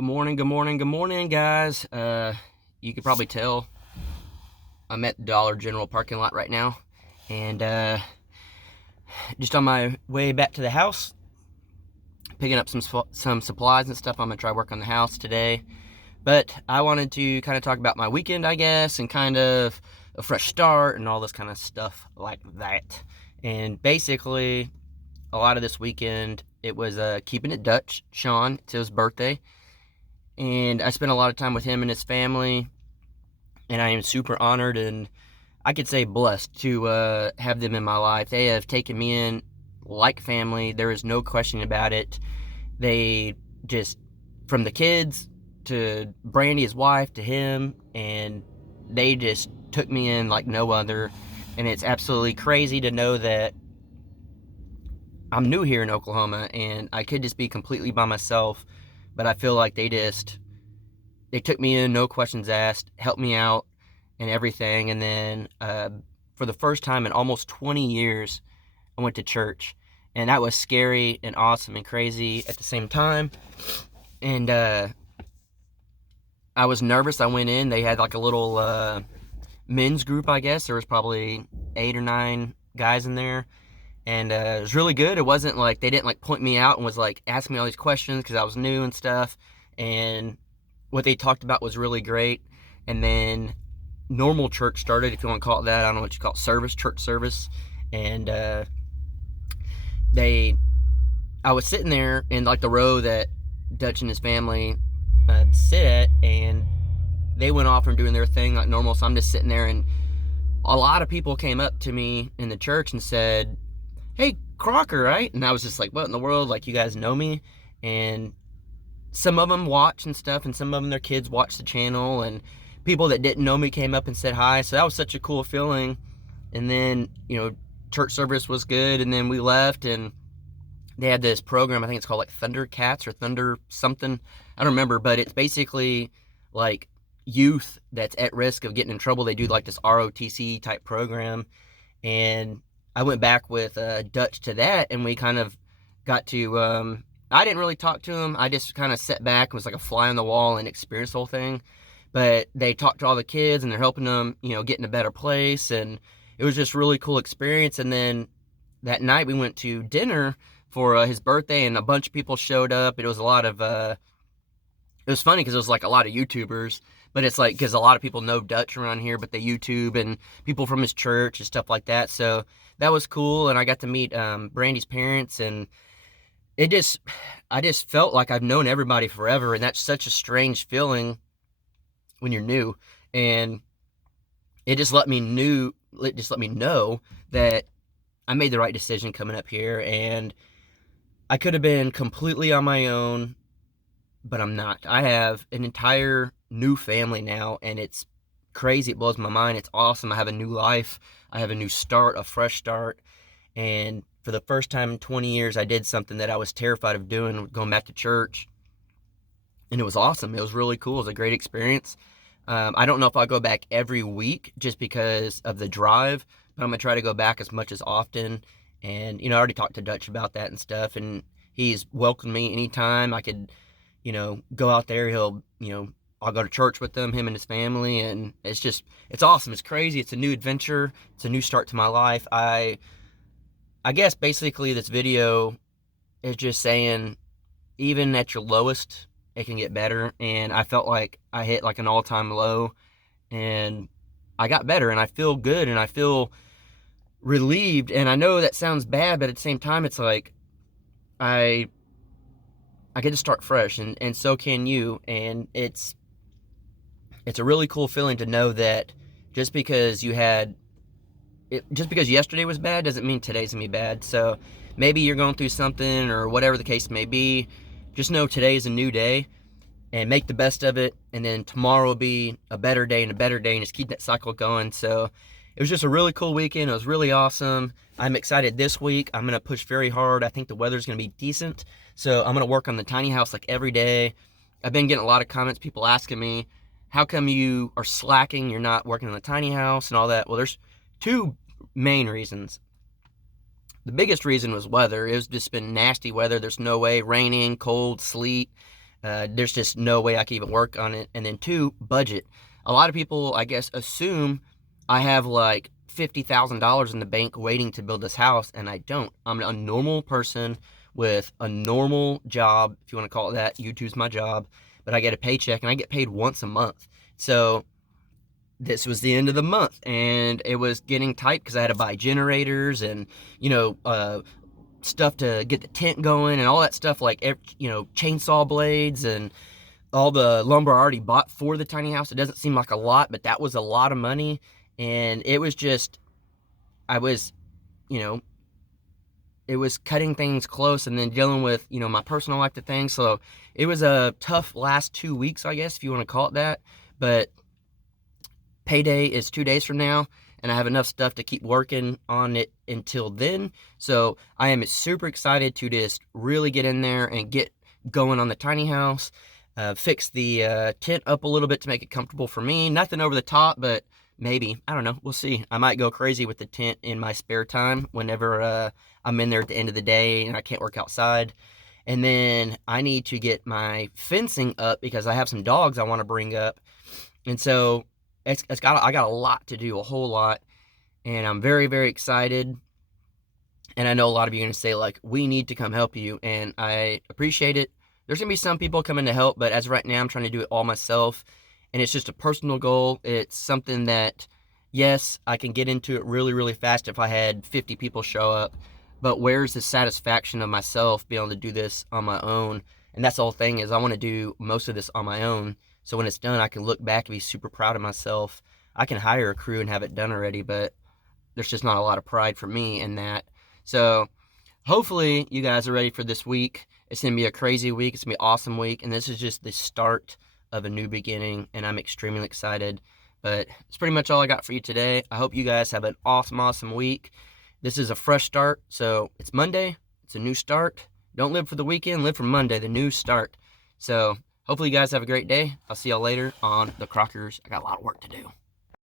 Good morning, guys. You could probably tell I'm at the Dollar General parking lot right now, and just on my way back to the house, picking up some supplies and stuff. I'm gonna try work on the house today, but I wanted to kind of talk about my weekend, I guess, and kind of a fresh start and all this kind of stuff like that. And basically, a lot of this weekend, it was keeping it Dutch. Sean, it's his birthday. And I spent a lot of time with him and his family, and I am super honored and I could say blessed to have them in my life. They have taken me in like family. There is no question about it. They just, from the kids to Brandy, his wife, to him, and they just took me in like no other. And it's absolutely crazy to know that I'm new here in Oklahoma and I could just be completely by myself, but I feel like they took me in, no questions asked, helped me out and everything. And then for the first time in almost 20 years, I went to church, and that was scary and awesome and crazy at the same time. And I was nervous. I went in. They had like a little men's group, I guess. There was probably 8 or 9 guys in there, and it was really good. It wasn't like they didn't like point me out and was like asking me all these questions because I was new and stuff. And what they talked about was really great. And then normal church started, if you want to call it that. I don't know what you call it, church service. And I was sitting there in like the row that Dutch and his family sit at, and they went off and doing their thing like normal. So I'm just sitting there, and a lot of people came up to me in the church and said, "Hey, Crocker, right?" And I was just like, "What in the world? Like, you guys know me?" And some of them watch and stuff, and some of them, their kids watch the channel, and people that didn't know me came up and said hi. So that was such a cool feeling. And then, church service was good, and then we left, and they had this program, I think it's called like Thundercats or Thunder something, I don't remember, but it's basically like youth that's at risk of getting in trouble. They do like this ROTC type program, and I went back with Dutch to that, and we kind of got to I didn't really talk to him. I just kind of sat back and was like a fly on the wall and experienced the whole thing. But they talked to all the kids, and they're helping them, get in a better place. And it was just really cool experience. And then that night we went to dinner for his birthday, and a bunch of people showed up. It was a lot of, it was funny because it was like a lot of YouTubers, but it's like, because a lot of people know Dutch around here, but they YouTube, and people from his church and stuff like that. So that was cool. And I got to meet Brandy's parents, and I just felt like I've known everybody forever. And that's such a strange feeling when you're new. And it just let me know that I made the right decision coming up here. And I could have been completely on my own, but I'm not. I have an entire new family now, and it's crazy. It blows my mind. It's awesome. I have a new life. I have a new start, a fresh start. And for the first time in 20 years, I did something that I was terrified of doing, going back to church. And it was awesome. It was really cool. It was a great experience. I don't know if I'll go back every week just because of the drive, but I'm going to try to go back as much as often. And, I already talked to Dutch about that and stuff, and he's welcomed me anytime I could, go out there. I'll go to church with him and his family, and it's awesome. It's crazy. It's a new adventure. It's a new start to my life. I guess basically this video is just saying, even at your lowest, it can get better. And I felt like I hit like an all-time low, and I got better, and I feel good, and I feel relieved. And I know that sounds bad, but at the same time, it's like I get to start fresh, and so can you. And it's a really cool feeling to know that just because yesterday was bad doesn't mean today's gonna be bad. So maybe you're going through something, or whatever the case may be, just know today is a new day, and make the best of it. And then tomorrow will be a better day and a better day, and just keep that cycle going. So it was just a really cool weekend. It was really awesome. I'm excited this week. I'm going to push very hard. I think the weather's going to be decent. So I'm going to work on the tiny house like every day. I've been getting a lot of comments, people asking me, how come you are slacking? You're not working on the tiny house and all that. Well, there's 2 main reasons. The biggest reason was weather. It's just been nasty weather. There's no way, raining, cold, sleet. There's just no way I can even work on it. And then two, budget. A lot of people, I guess, assume I have like $50,000 in the bank waiting to build this house, and I don't. I'm a normal person with a normal job, if you want to call it that. YouTube's my job, but I get a paycheck, and I get paid once a month. So this was the end of the month, and it was getting tight because I had to buy generators and, stuff to get the tent going and all that stuff, like, chainsaw blades and all the lumber I already bought for the tiny house. It doesn't seem like a lot, but that was a lot of money. And it was just, I was, it was cutting things close and then dealing with, my personal life to things. So it was a tough last 2 weeks, I guess, if you want to call it that. But payday is 2 days from now, and I have enough stuff to keep working on it until then. So I am super excited to just really get in there and get going on the tiny house, fix the tent up a little bit to make it comfortable for me. Nothing over the top, but maybe, I don't know, we'll see. I might go crazy with the tent in my spare time whenever I'm in there at the end of the day and I can't work outside. And then I need to get my fencing up because I have some dogs I want to bring up. And so I got a lot to do, a whole lot, and I'm very, very excited. And I know a lot of you are going to say, like, we need to come help you, and I appreciate it. There's going to be some people coming to help, but as of right now, I'm trying to do it all myself, and it's just a personal goal. It's something that, yes, I can get into it really, really fast if I had 50 people show up, but where's the satisfaction of myself being able to do this on my own? And that's the whole thing, is I want to do most of this on my own. So when it's done, I can look back and be super proud of myself. I can hire a crew and have it done already, but there's just not a lot of pride for me in that. So hopefully you guys are ready for this week. It's going to be a crazy week. It's going to be an awesome week. And this is just the start of a new beginning, and I'm extremely excited. But it's pretty much all I got for you today. I hope you guys have an awesome, awesome week. This is a fresh start. So it's Monday. It's a new start. Don't live for the weekend. Live for Monday, the new start. So hopefully you guys have a great day. I'll see y'all later on The Crockers. I got a lot of work to do.